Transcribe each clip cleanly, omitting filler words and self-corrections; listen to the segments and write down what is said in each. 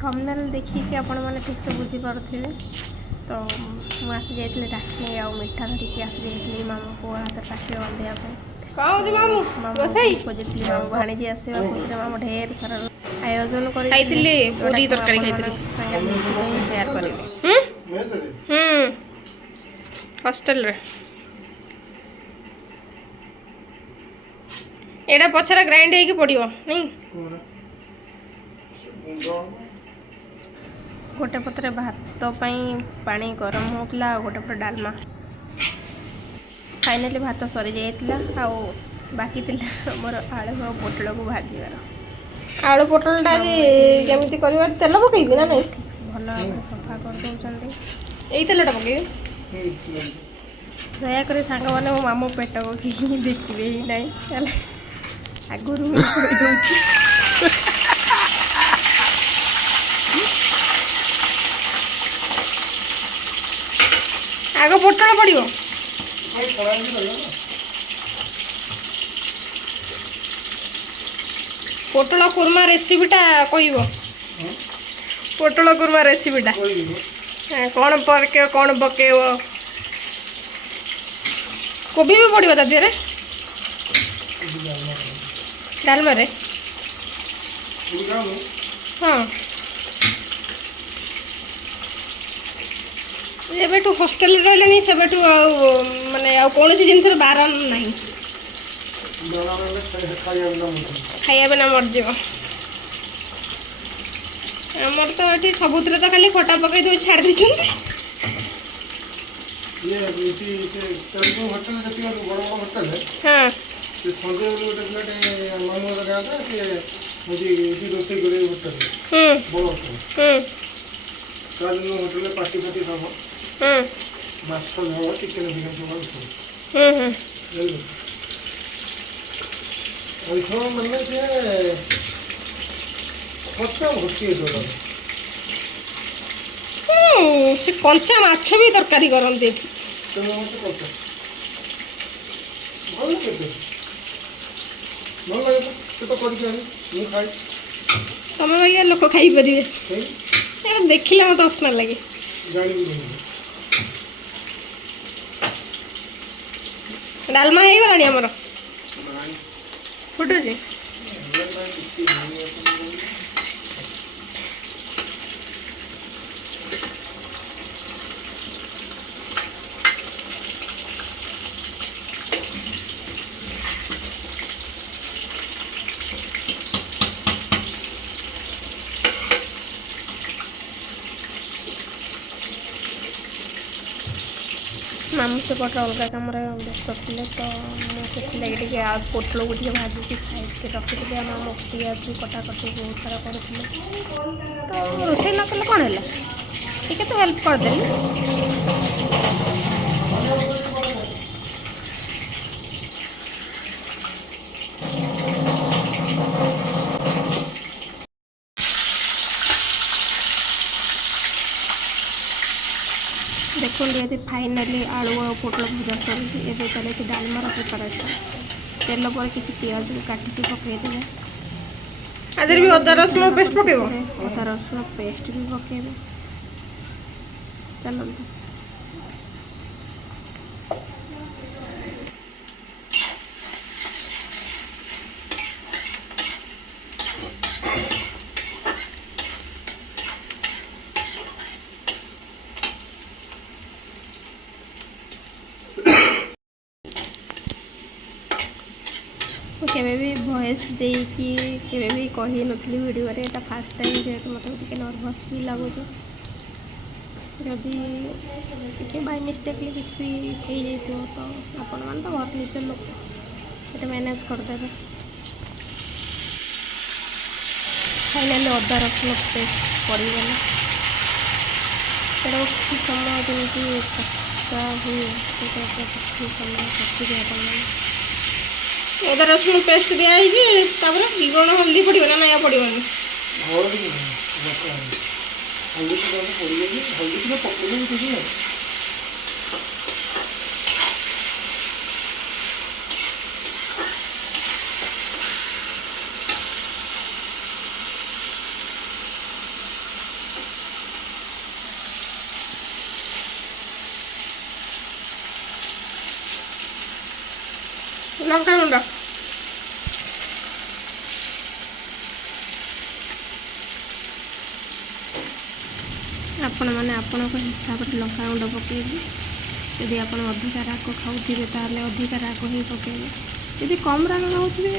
Thumbnail देखिए आपण मैंने ठीक से बुझी पारे तो मुझे आसी जाइए राखी आ मिठा धरिकी आसी जाइए मामू को हाथ राखी बांधे मामू खोजी मामू भाणीजी आसवा खुशी मामू ढेर सारा आयोजन कर पूरी तरकारी सेयार करेंगे हॉस्टल रे एटा पछरा ग्राइंड होइके पड़ियो नहीं गोटे पत्रे भात पानी गरम होता गोटे पत्र डालमा फाइनाली भात सरी जाइए आ बाकी मोर आलू और पोटल को भाजबार आलू पोटल केमी कर तेल पकईबी ना नहीं ठीक से भल भाव सफा कर दौरान यही तेलटा पकईबी दयाकोरी सांग मैंने मो मामू पेट को कहीं देखिए ही ना आगुरी आग पोटल पड़ो पोटल कुर्मा रेसिपीटा कह पोटल कुर्मा रेसिपीटा कौन कौन पकेब कोबी भी पड़ो ता देहरे डालमा रे हाँ एबेठू हॉस्टेल रही से माने कौन जिन बारण ना खाया बिना मरज आमर तो ये सबुत तो खाली खटा पकई दे छाड़ दी हाँ पार्टी पार्टी सब माछ झोल चिकेन सब मैंने खर्चा भर्ती से कंचा माछ भी तरकारी करते तुम भैया लोक खाई पारे देखिले मत असना लगे डालमा हो गलानी आमर फुटुची मामू से पट अलग कम व्यस्त थे तो मुझे पोटल को भाजी साइज के रखी मामू पियाज कटाकटी बहुत सारा करुले तो रोषे न कले कौन है टी तो हेल्प करदेली देखो ये फाइनाली आलू और पोटल भजा सर चलती डालमार प्रिपारेसन तेल पर किसी पियाज काटिकी पकईदे आदि भी अदा रसुण पेस्ट पकेब अदा रसुण पेस्ट भी पकेबे चलते केवे भी वॉइस देकी केवे भी कही नथली वीडियो रे एटा फर्स्ट टाइम जेहेतु मतलब टिके नर्वस भी लगुच जदि टिके बाय मिस्टेकली किछ भी हो जाइतो तो आपण मान तो बहुत निज लोक एटा मैनेज करदेबे फाइनली अदा रसुण पेस्ट पड़गला तेरा किसी समय जमी कच्चा हुए किसी समय कटी आप अदा रसुण पेस्ट दिया लुण हल्दी पड़ो ना या पड़ो ଲଙ୍କା ଗୁଣ୍ଡ ଆପଣମାନେ ଆପଣଙ୍କ ହିସାବରେ ଲଙ୍କା ଗୁଣ୍ଡ ପକାଇବେ। ଯଦି ଆପଣ ଅଧିକା ରାଗ ଖାଉଥିବେ ତାହେଲେ ଅଧିକା ରାଗ ହିଁ ପକାଇବେ। ଯଦି କମ୍ ରାଗ ଖାଉଥିବେ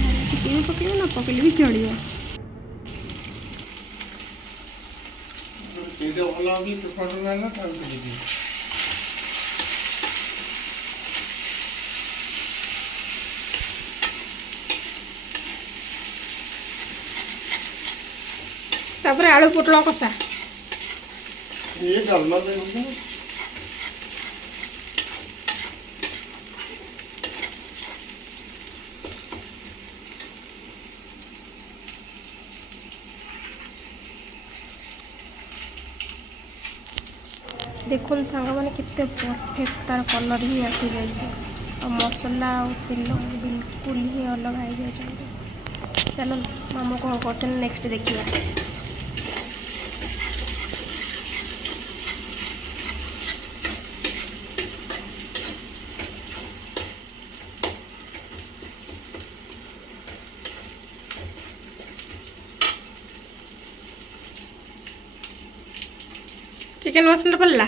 ତାହେଲେ ଟିକେ ବି ପକାଇବେ, ନ ପକାଇଲେ ବି ଚଳିବ। ସେଇଟା ଭଲ ବି ପ୍ରିଫର ନା ତାକୁ ଦେଇଦିଅ। ତାପରେ ଆଳୁ ପୋଟଳ କଷା। ये डालना चाहिए। देखो सांग केते परफेक्ट तार कलर ही आसी जाए और मसला और तेल बिल्कुल ही अलग आई जाए। चलो मामू कौन करते हैं नेक्स्ट देखिए। चिकन मसला पड़ला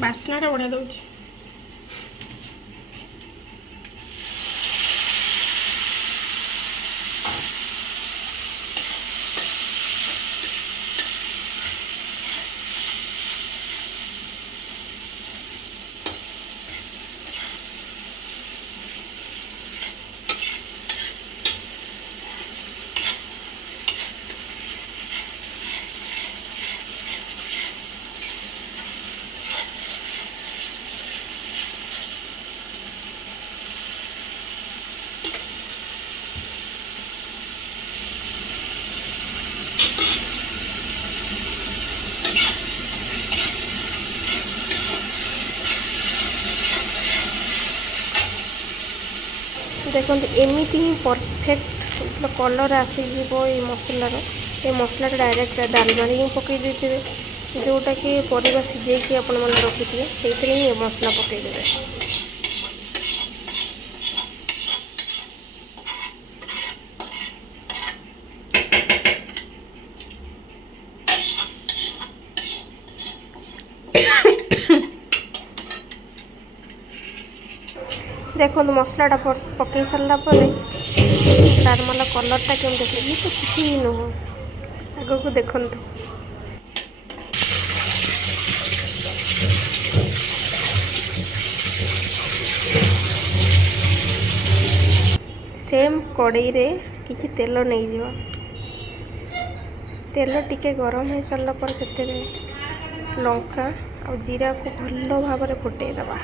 बास्नाटा बढ़िया दौर। देखो एमती ही परफेक्ट कलर आसीज मसलार। ये मसला डायरेक्ट डालमा ही पकई देते जोटा कि परिवा सीझे आपण मैंने रखिथे से ही मसला पकईदे। देखो मसलाटा पकई सारा तार मतलब कलरटा केम देखे तो किसी ही नुह आग को देखु। सेम कड़ई रे किसी तेल नहीं जीवा। तेल टिके गरम हो सारा पर से लंका और जीरा को भल भाव फुटे दबा।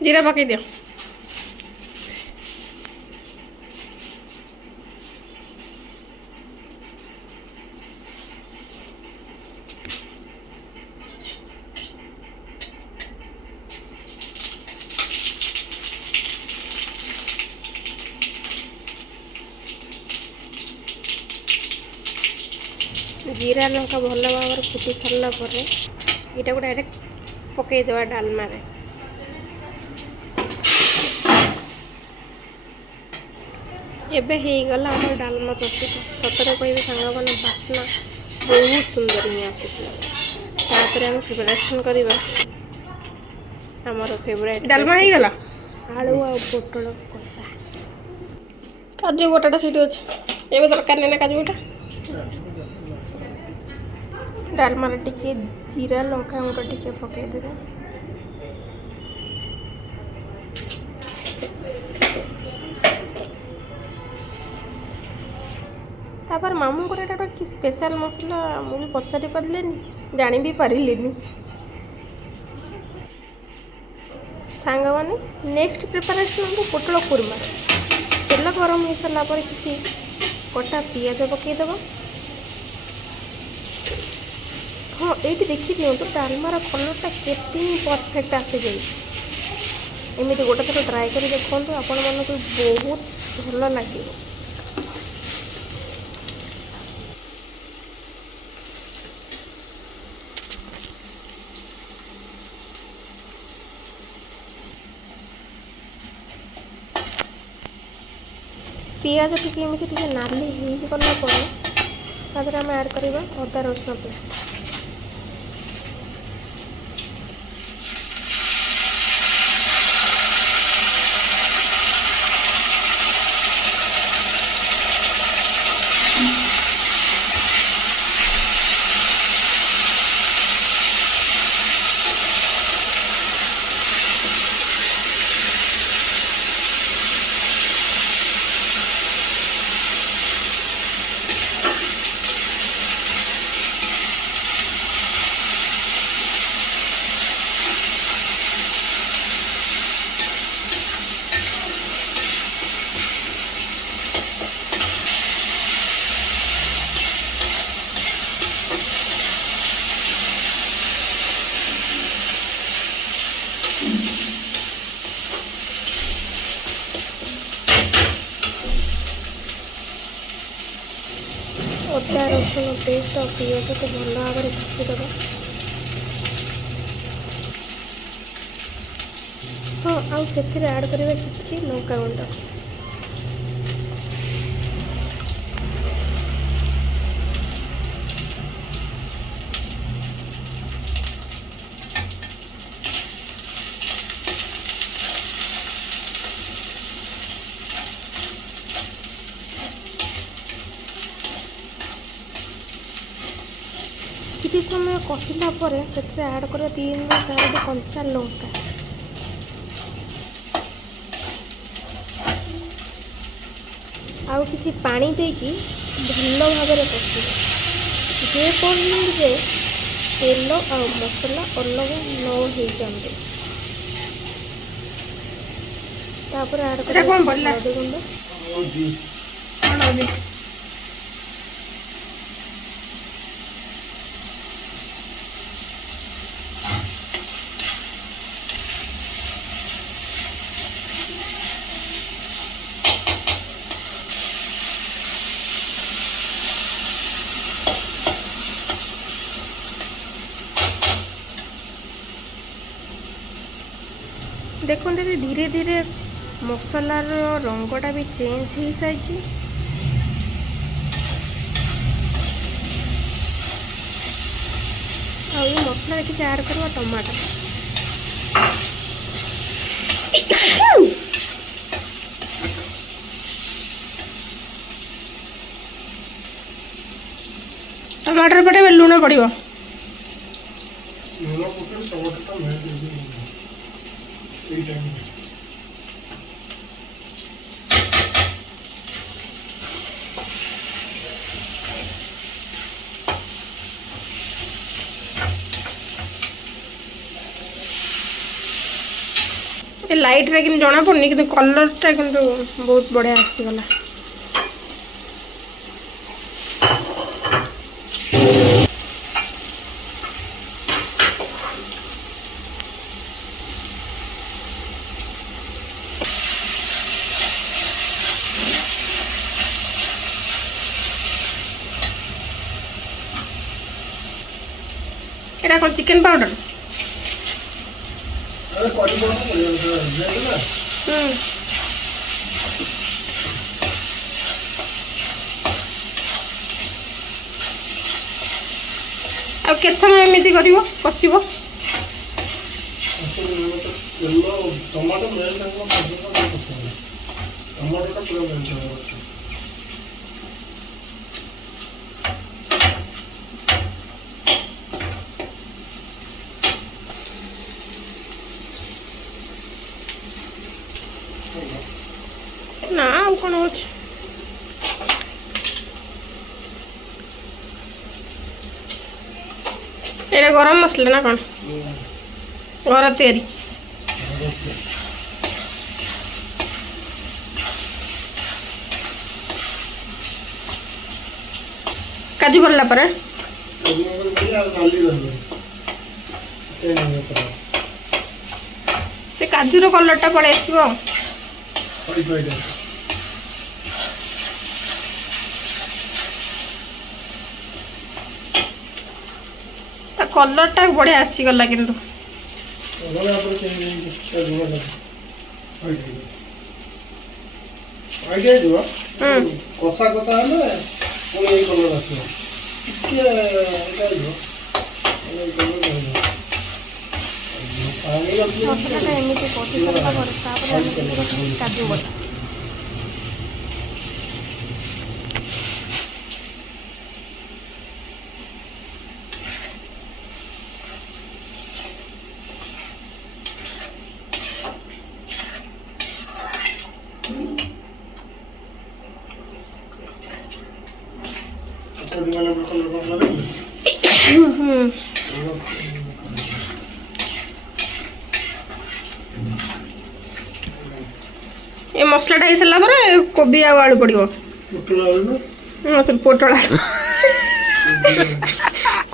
जीरा पकई दियो। जीरा लंका भल भाव फुटी सारा पर यहाँ को डायरेक्ट पकईदेवा डालमा। ଏବେ ହେଇଗଲା ଆମର ଡାଲମା ପ୍ରସ୍ତୁତ। ସତରେ କହିବି ସାଙ୍ଗମାନେ ବାସ୍ନା ବହୁତ ସୁନ୍ଦର ହିଁ ଆସୁଥିଲା। ତାପରେ ଆମେ ପ୍ରିପାରେସନ୍ କରିବା ଆମର ଫେଭରାଇଟ୍ ଡାଲମା ହେଇଗଲା। ଆଳୁ ଆଉ ପୋଟଳ କଷା। କାଜୁ ଗୋଟାଟା ସେଇଠି ଅଛି। ଏବେ ଦରକାର ନାହିଁ ନା କାଜୁ ଗୋଟା। ଡାଲମାରେ ଟିକେ ଜିରା ଲଙ୍କା ଗୁଣ୍ଡ ଟିକେ ପକାଇଦେବେ। ତାପରେ ମାମୁଙ୍କର ଏଇଟା ଗୋଟେ କି ସ୍ପେଶାଲ ମସଲା ମୁଁ ବି ପଚାରି ପାରିଲିନି, ଜାଣି ବି ପାରିଲିନି। ସାଙ୍ଗମାନେ ନେକ୍ସଟ ପ୍ରିପାରେସନ୍ ହେବ ପୋଟଳ କୁର୍ମା। ତେଲ ଗରମ ହେଇସାରିଲା ପରେ କିଛି କଟା ପିଆଜ ପକାଇଦେବା। ହଁ ଏଇଠି ଦେଖିଦିଅନ୍ତୁ ଡାଲମାର କଲର୍ଟା କେତେ ହିଁ ପରଫେକ୍ଟ ଆସିଯାଇଛି। ଏମିତି ଗୋଟେ ଥର ଟ୍ରାଏ କରି ଦେଖନ୍ତୁ, ଆପଣମାନଙ୍କୁ ବହୁତ ଭଲ ଲାଗିବ। ପିଆଜ ଟିକେ ଏମିତି ଟିକେ ନାଲି ହେଇଗଲା ପରେ ତାପରେ ଆମେ ଆଡ଼୍ କରିବା ଅଦା ରସୁଣ ପେଷ୍ଟ। ଅଦା ରସୁଣ ପେଷ୍ଟ ଆଉ ପିଆଜକୁ ଭଲ ଭାବରେ କଷିଦେବା। ହଁ ଆଉ ସେଥିରେ ଆଡ଼୍ କରିବା କିଛି ଲଙ୍କାଗୁଣ୍ଡ। କିଛି ସମୟ କଷିଲା ପରେ ସେଥିରେ ଆଡ଼୍ କରିବା 3ରୁ 4ଟି କଞ୍ଚା ଲଙ୍କା। ଆଉ କିଛି ପାଣି ଦେଇକି ଭଲ ଭାବରେ କଷିବା ଯେପର୍ଯ୍ୟନ୍ତ ତେଲ ଆଉ ମସଲା ଅଲଗା ନ ହେଇଯାଆନ୍ତି। ତାପରେ ଆଡ଼୍ କରିବା ହଳଦୀ ଗୁଣ୍ଡ। ଦେଖନ୍ତୁ ଧୀରେ ଧୀରେ ମସଲାର ରଙ୍ଗଟା ବି ଚେଞ୍ଜ ହେଇସାରିଛି। ଆଉ এই ମସଲାରେ କିଛି ଆଡ଼୍ କରିବା ଟମାଟୋ। ଟମାଟର ପଟେ ଲୁଣ ପଡ଼ିବ। ଲୁଣ ପକେଇ ଟମାଟୋଟା ଭେଜ ଏଇ ଟାଇମରେ ଏ ଲାଇଟ୍ରେ କିନ୍ତୁ ଜଣାପଡ଼ୁନି, କିନ୍ତୁ କଲର୍ଟା କିନ୍ତୁ ବହୁତ ବଢ଼ିଆ ଆସିଗଲା। এটা কোন চিকেন পাউডার? আরে কড়ি পাউডার ভেজ না। ଆଉ କେତେ ସମୟ ଏମିତି କରିବ କଷିବ? ଟମାଟୋ ମେନ୍ ଟମାଟୋଟା ପୁରା ମେନ୍। ନା ଆଉ କ'ଣ ଅଛି? ଏଇଟା ଗରମ ମସଲା ନା କ'ଣ? ଘର ତିଆରି। କାଜୁ ପଡ଼ିଲା ପରେ ସେ କାଜୁର କଲର୍ଟା ପଳେଇ ଆସିବ। ତା କଲର୍ଟା ବଢ଼ିଆ ଆସିଗଲା କିନ୍ତୁ କଷା କଷା ହେଲେ ପୁଣି ଏଇ କଲର୍ ଆସିବ। ଟିକେ ମସଲାଟା ଏମିତି କଷି ସାରିଲା ପରେ ତାପରେ ଆମେ କାଜୁ ବଟା ଏ ମସଲାଟା ହେଇସାରିଲା ପରେ କୋବି ଆଉ ଆଳୁ ପଡ଼ିବ। ପୋଟଳ ଆଳୁ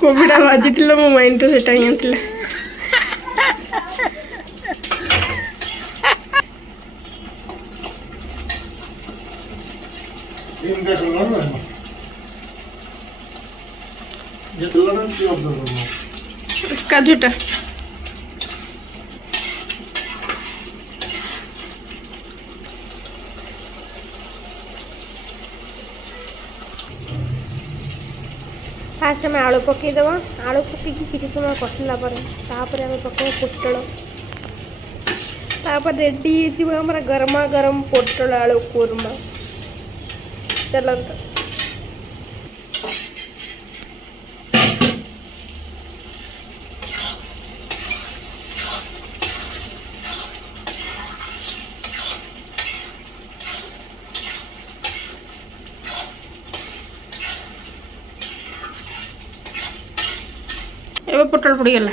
କୋବିଟା ଭାଜିଥିଲା ମୋ ମାଇଣ୍ଡରେ ସେଇଟା ହିଁ ଥିଲା। କାଜୁଟା फास्ट आम आलू पकईदेव। आलू पकईकि किसी समय कषिला तापर आम पकाऊ पोटल तापर रेडी हो गरमा गरम पोटल आलू कुरमा। चलता एवं पोटल पड़गला।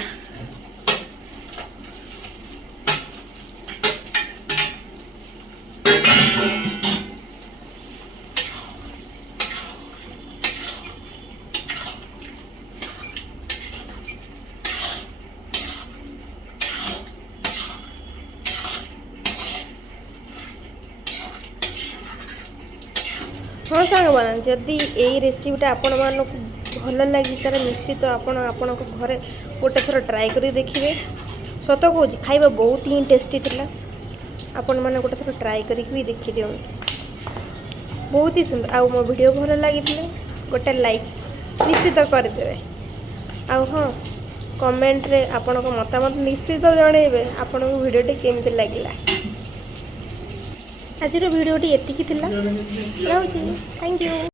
हाँ सांग बना जदि यही रेसिपीटा आपण मानक भल लगी तार निश्चित आपण घरे गोटे थर ट्राए कर देखिए। सत कौच खाଇବା बहुत ही टेस्टी थिला। आपण मैंने गोटे थर ट्राए करके देखी दियो। बहुत ही सुंदर। आउ मो वीडियो भल लगी गोटे लाइक निश्चित करदे। आउ हाँ कमेंट रे आपण मतामत निश्चित जनइबे आपण वीडियोटी केमती लगिला। आज वीडियोटी एतिकी थिला। Thank you.